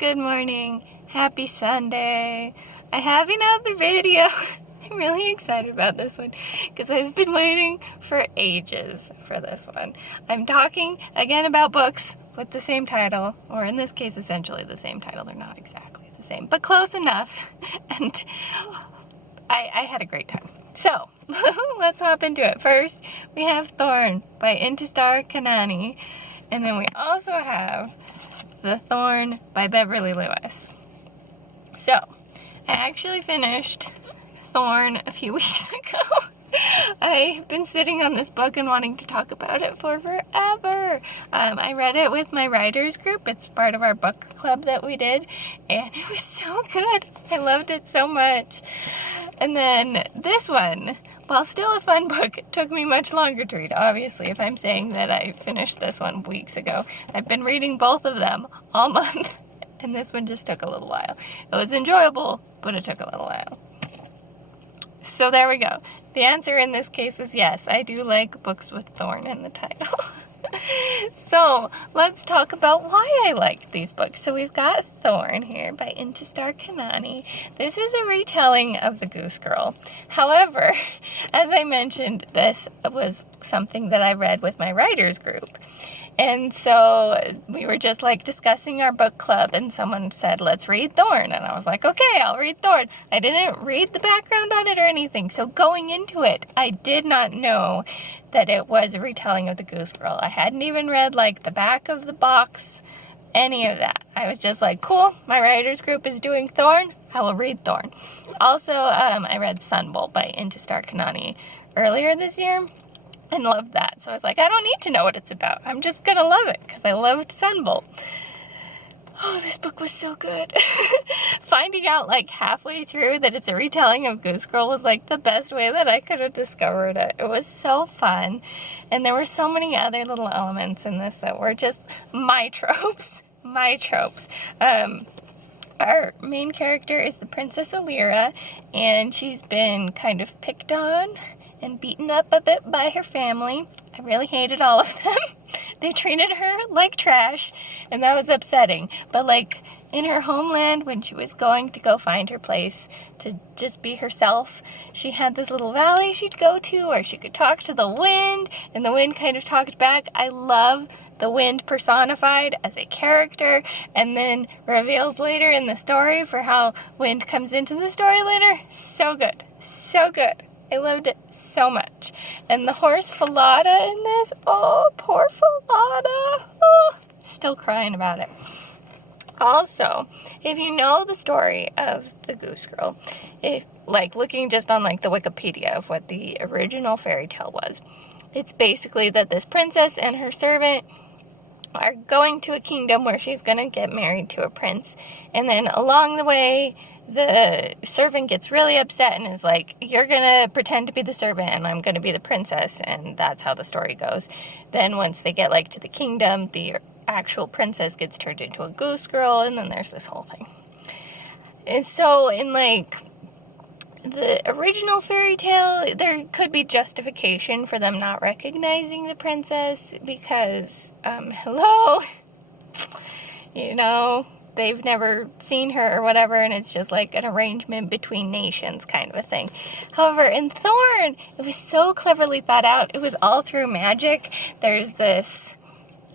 Good morning. Happy Sunday. I have another video. I'm really excited about this one because I've been waiting for ages for this one. I'm talking again about books with the same title, or in this case essentially the same title. They're not exactly the same, but close enough. And I had a great time. So, let's hop into it. First, we have Thorn by Intistar, Khanani. And then we also have The Thorn by Beverly. So, I actually finished Thorn a few weeks ago. I've been sitting on this book and wanting to talk about it for forever. I read it with my writers group. It's part of our book club that we did, and it was so good. I loved it so much. And then this one, while still a fun book, it took me much longer to read. Obviously, if I'm saying that I finished this one weeks ago, I've been reading both of them all month, and this one just took a little while. It was enjoyable, but it took a little while. So there we go. The answer in this case is yes, I do like books with Thorn in the title. So let's talk about why I liked these books. So we've got Thorn here by Intistar Khanani. This is a retelling of The Goose Girl. However, as I mentioned, this was something that I read with my writers group. And so we were just like discussing our book club, and someone said, let's read Thorn. And I was like, okay, I'll read Thorn. I didn't read the background on it or anything. So going into it, I did not know that it was a retelling of The Goose Girl. I hadn't even read like the back of the box, any of that. I was just like, cool, my writers group is doing Thorn. I will read Thorn. Also, I read Sunbolt by Intistar Khanani earlier this year. And loved that. So I was like, I don't need to know what it's about. I'm just gonna love it because I loved Sunbolt. Oh, this book was so good. Finding out like halfway through that it's a retelling of Goose Girl was like the best way that I could have discovered it. It was so fun. And there were so many other little elements in this that were just my tropes. My tropes. Our main character is the Princess Alira, and she's been kind of picked on and beaten up a bit by her family. I really hated all of them. They treated her like trash, and that was upsetting. But like in her homeland, when she was going to go find her place to just be herself, she had this little valley she'd go to where she could talk to the wind, and the wind kind of talked back. I love the wind personified as a character, and then reveals later in the story for how wind comes into the story later. So good. So good. I loved it so much. And the horse Falada in this, oh, poor Falada. Oh, still crying about it. Also, if you know the story of the Goose Girl, if like looking just on like the Wikipedia of what the original fairy tale was, it's basically that this princess and her servant are going to a kingdom where she's going to get married to a prince. And then along the way, the servant gets really upset and is like, you're going to pretend to be the servant and I'm going to be the princess. And that's how the story goes. Then once they get like to the kingdom, the actual princess gets turned into a goose girl. And then there's this whole thing. And so in like the original fairy tale, there could be justification for them not recognizing the princess because, hello, you know, they've never seen her or whatever, and it's just like an arrangement between nations kind of a thing. However, in Thorn, it was so cleverly thought out. It was all through magic. There's this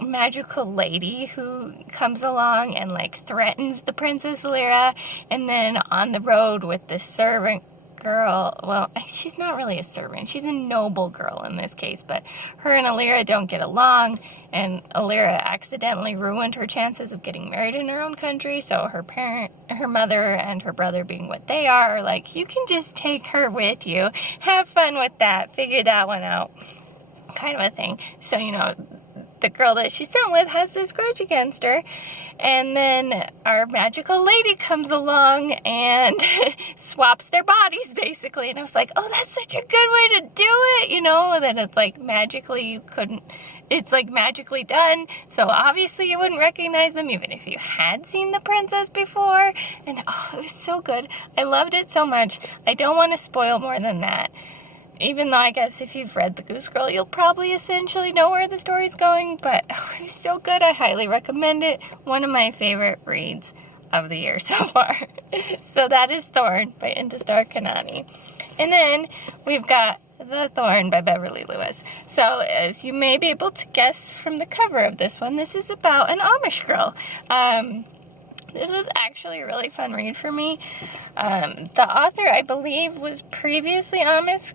magical lady who comes along and like threatens the Princess Alira, and then on the road with this servant girl, well, she's not really a servant, she's a noble girl in this case, but her and Alira don't get along, and Alira accidentally ruined her chances of getting married in her own country, so her mother and her brother, being what they are like, you can just take her with you, have fun with that, figure that one out, kind of a thing. So, you know, the girl that she's sent with has this grudge against her, and then our magical lady comes along and swaps their bodies basically, and I was like, oh, that's such a good way to do it, you know, that it's like magically it's like magically done, so obviously you wouldn't recognize them even if you had seen the princess before, and oh, it was so good. I loved it so much. I don't want to spoil more than that. Even though I guess if you've read The Goose Girl, you'll probably essentially know where the story's going, but oh, it was so good. I highly recommend it. One of my favorite reads of the year so far. So that is Thorn by Intistar Khanani. And then we've got The Thorn by Beverly Lewis. So as you may be able to guess from the cover of this one, this is about an Amish girl. This was actually a really fun read for me. The author, I believe, was previously Amish,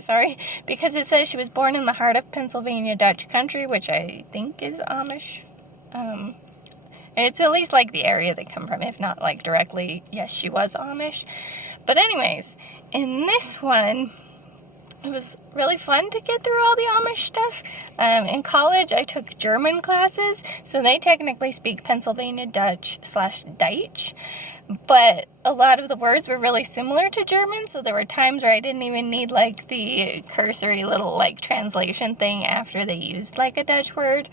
sorry, because it says she was born in the heart of Pennsylvania Dutch country, which I think is Amish. It's at least like the area they come from, if not like directly, yes, she was Amish. But anyways, in this one, it was really fun to get through all the Amish stuff. In college, I took German classes, so they technically speak Pennsylvania Dutch / Deutsch, but a lot of the words were really similar to German, so there were times where I didn't even need like the cursory little like translation thing after they used like a Dutch word.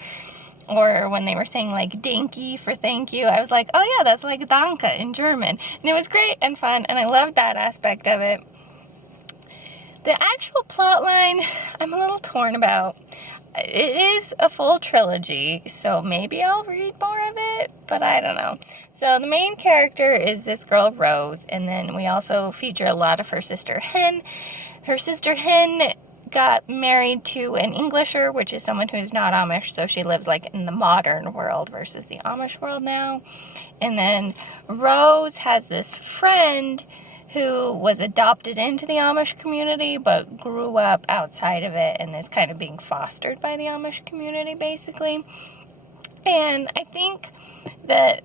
Or when they were saying like danke for thank you, I was like, oh yeah, that's like danke in German. And it was great and fun, and I loved that aspect of it. The actual plot line, I'm a little torn about. It is a full trilogy, so maybe I'll read more of it, but I don't know. So the main character is this girl, Rose, and then we also feature a lot of her sister, Hen. Her sister, Hen, got married to an Englisher, which is someone who's not Amish, so she lives like in the modern world versus the Amish world now. And then Rose has this friend who was adopted into the Amish community but grew up outside of it and is kind of being fostered by the Amish community, basically. And I think that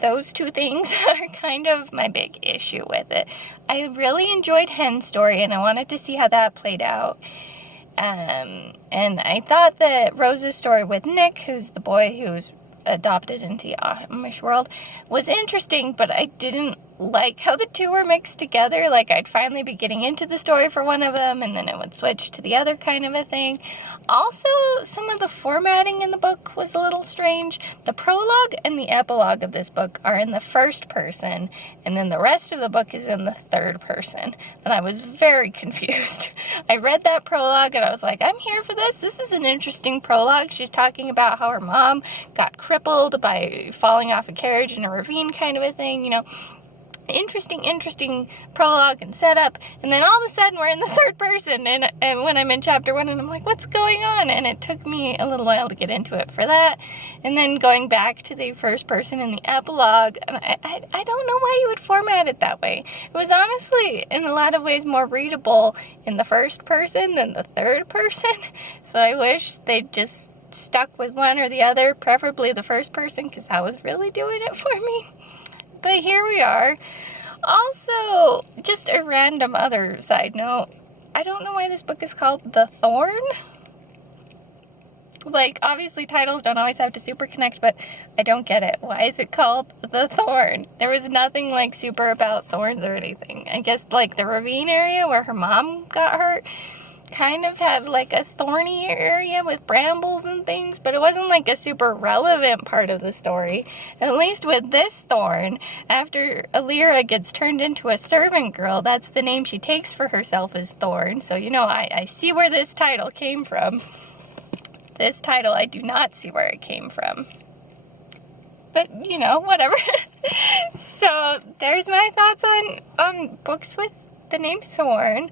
those two things are kind of my big issue with it. I really enjoyed Hen's story, and I wanted to see how that played out. And I thought that Rose's story with Nick, who's the boy who's adopted into the Amish world, was interesting, but I didn't like how the two were mixed together. Like, I'd finally be getting into the story for one of them, and then it would switch to the other kind of a thing. Also, some of the formatting in the book was a little strange. The prologue and the epilogue of this book are in the first person, and then the rest of the book is in the third person, and I was very confused. I read that prologue, and I was like, I'm here for this. This is an interesting prologue. She's talking about how her mom got crippled by falling off a carriage in a ravine kind of a thing, you know. Interesting prologue and setup, and then all of a sudden we're in the third person, and when I'm in chapter 1, and I'm like, what's going on? And it took me a little while to get into it for that, and then going back to the first person in the epilogue, and I don't know why you would format it that way. It was honestly, in a lot of ways, more readable in the first person than the third person, so I wish they'd just stuck with one or the other, preferably the first person, because that was really doing it for me. But here we are. Also, just a random other side note, I don't know why this book is called The Thorn. Like, obviously titles don't always have to super connect, but I don't get it. Why is it called The Thorn? There was nothing, like, super about thorns or anything. I guess, like, the ravine area where her mom got hurt kind of had like a thorny area with brambles and things, but it wasn't like a super relevant part of the story. At least with this Thorn, after Alira gets turned into a servant girl, that's the name she takes for herself, is Thorn. So, you know, I see where this title came from. This title, I do not see where it came from. But, you know, whatever. So, there's my thoughts on books with the name Thorn.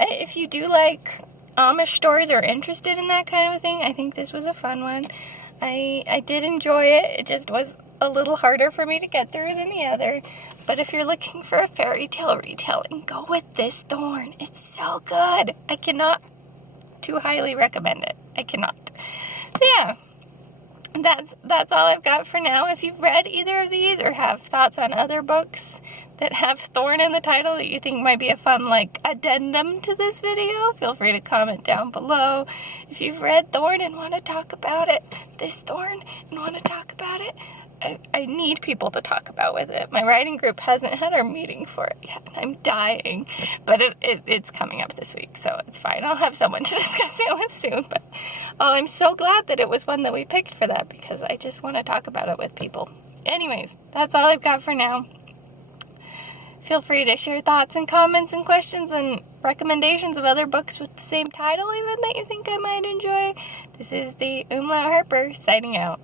If you do like Amish stories or are interested in that kind of thing, I think this was a fun one. I did enjoy it. It just was a little harder for me to get through than the other. But if you're looking for a fairy tale retelling, go with this Thorn. It's so good. I cannot too highly recommend it. I cannot. So yeah, that's all I've got for now. If you've read either of these or have thoughts on other books that have Thorn in the title that you think might be a fun, like, addendum to this video, feel free to comment down below. If you've read Thorn and want to talk about it, this Thorn, and want to talk about it, I need people to talk about with it. My writing group hasn't had our meeting for it yet, and I'm dying, but it's coming up this week, so it's fine. I'll have someone to discuss it with soon, but I'm so glad that it was one that we picked for that, because I just want to talk about it with people. Anyways, that's all I've got for now. Feel free to share thoughts and comments and questions and recommendations of other books with the same title even that you think I might enjoy. This is the Umlaut Harper signing out.